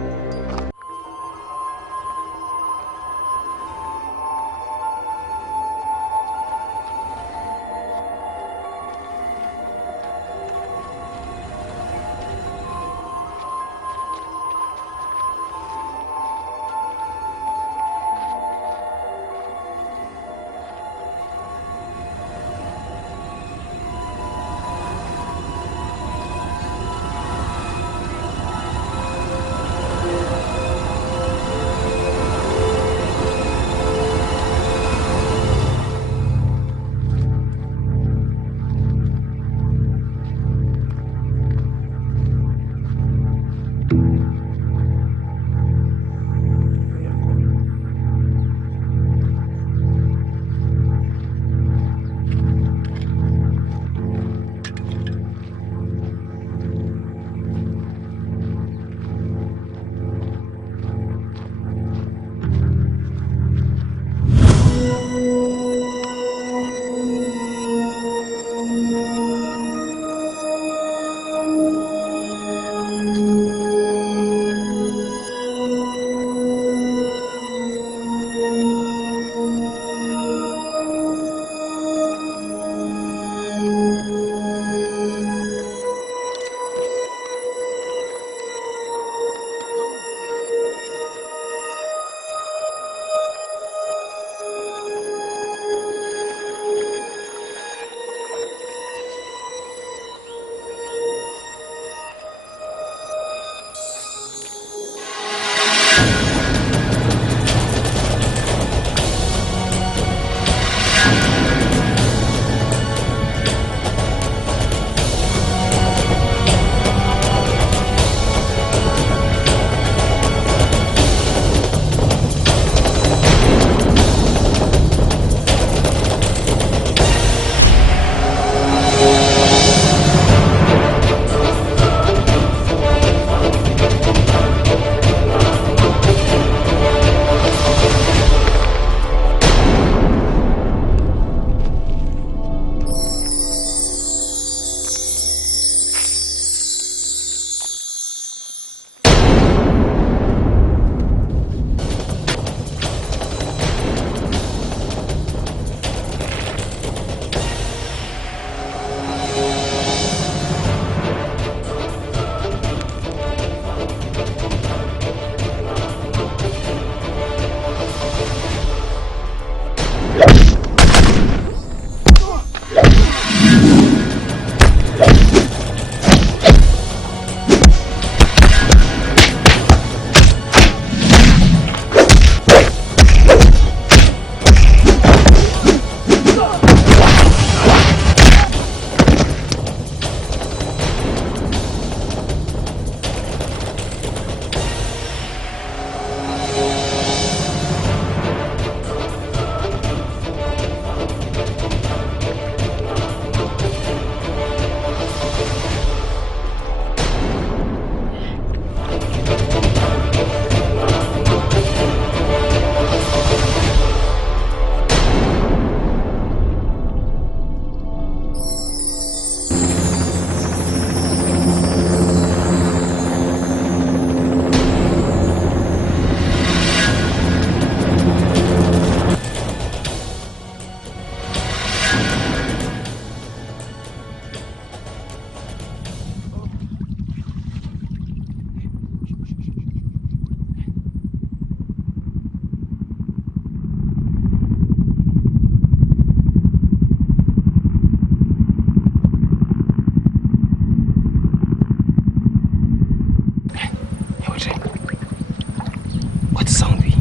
What sound be?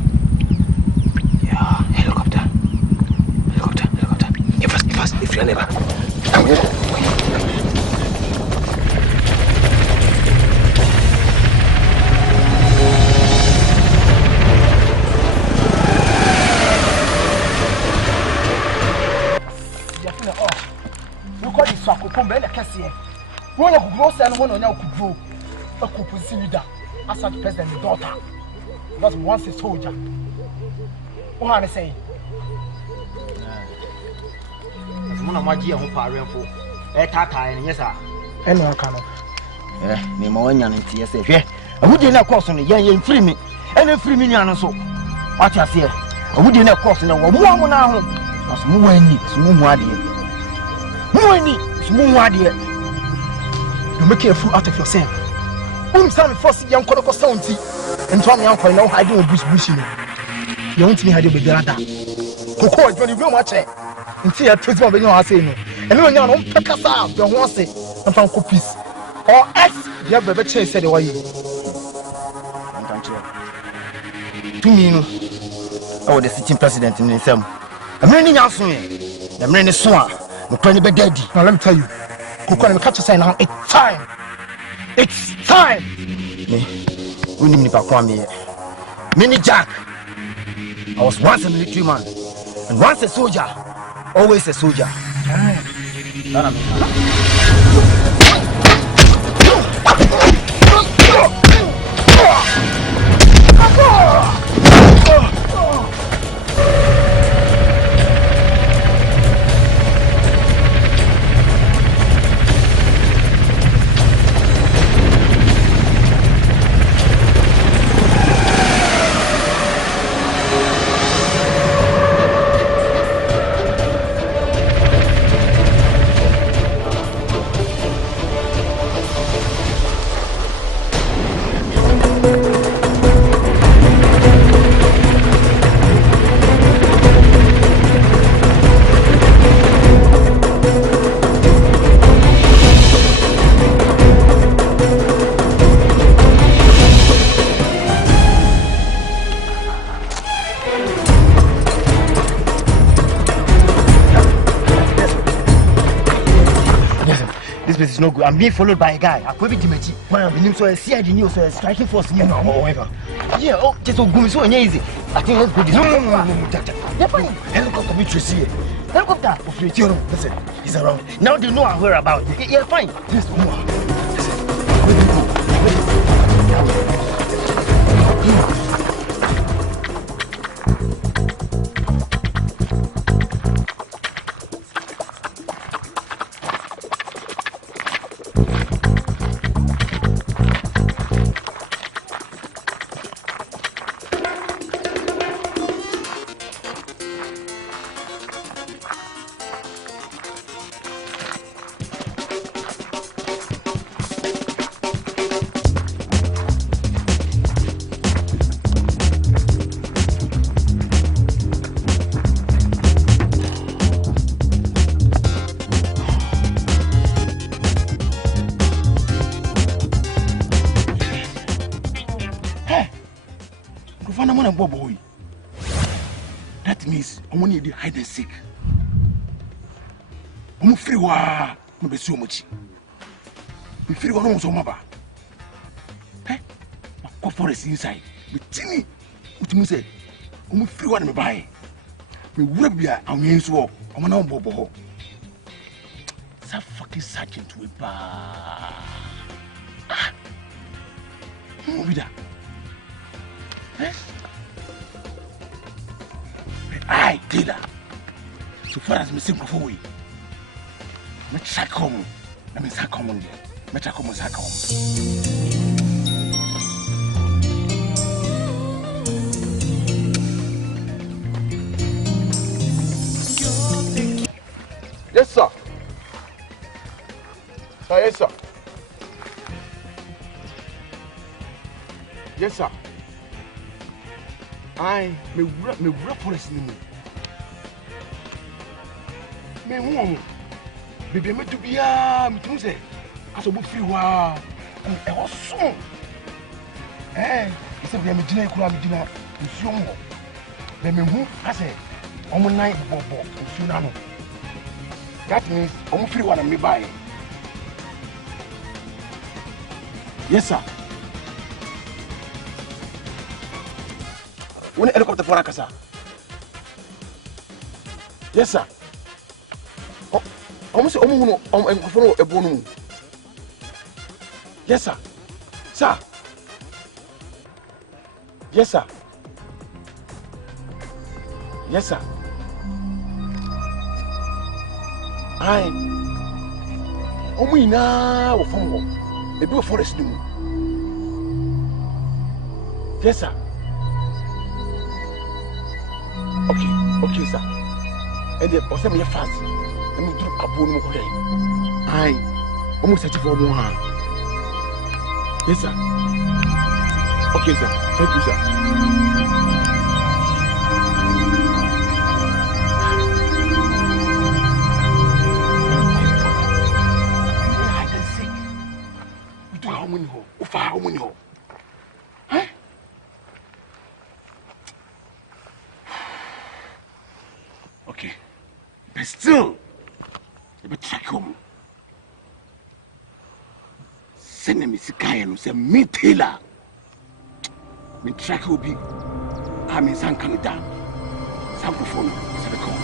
Yeah, helicopter. If you're never. Come here. As the president's daughter, because once a soldier. What are they saying? Yes, sir. And no can. Me more than yes, sir. I wouldn't have course on the young free me, and free me, and so. What I say, I wouldn't have course in a woman now. As more dear. You make a fool out of yourself. Some first young Kodoko Soundy and Tommy Uncle now hiding a bush. You want me to be Grada. Who called when you go much and see a treatment of your saying. And when you're on Pekasa, you want to say, and found copies. Or X, you have a chase said away. To me, oh, the sitting president in the same. I'm running out for me. I'm running swan. I'm trying to be dead. Now let me tell you, who can catch a sign now? It's time. It's time. We need to come here. Mini Jack. I was once a military man, and once a soldier, always a soldier. This is no good. I'm being followed by a guy. I could be Dimechi. My name so I see the news, so striking force. You know, however. Yeah, oh, just so good, so easy. I think let's go. No. Helicopter, me to see it. Helicopter. Listen, he's around. Now they know our whereabouts. Yeah, fine. Yes, boy. That means I want you to hide and seek. I'm free. Wa, I'm so much. I'm free. Wa, I'm so much. Hey, my forest inside. But Timmy, what you say? I'm free. Wa, I'm buy. Me wura bia, I'm here so. I'm not bobo. That fucking sergeant we ba. Ah, who be that? Eh? Aye, Taylor. So far as me simple for we. Me check home. I mean, check home. Me check home. Check home. Yes, sir. Yes, sir. Yes, sir. I me forest ni mu. Me hu. Bibi me to bia me tun say aso bo free wa. E ho so. It's a very generic Kurabina, Musumo. The Memu, I say, almost 9 bobo, Sunano. That means almost 3 1 and me buy. Yes, sir. When helicopter for Akasa. Yes, sir. Almost a bonu. Yes, sir. Sir. Yes, sir. Yes, sir. Aye. Omina wo fongo. E bi forest ni mu. Yes, sir. Okay, sir. And the person me fast. And me do abonu mo ko. Aye. Omo search for mo ha. Yes, sir. Okay, sir. Thank you, sir. How many ho? Huh? Okay. But still, you better track home. Send me to Kaya and say, me Taylor. Me track will be. I'm in San Canada. Some phone. It's a call.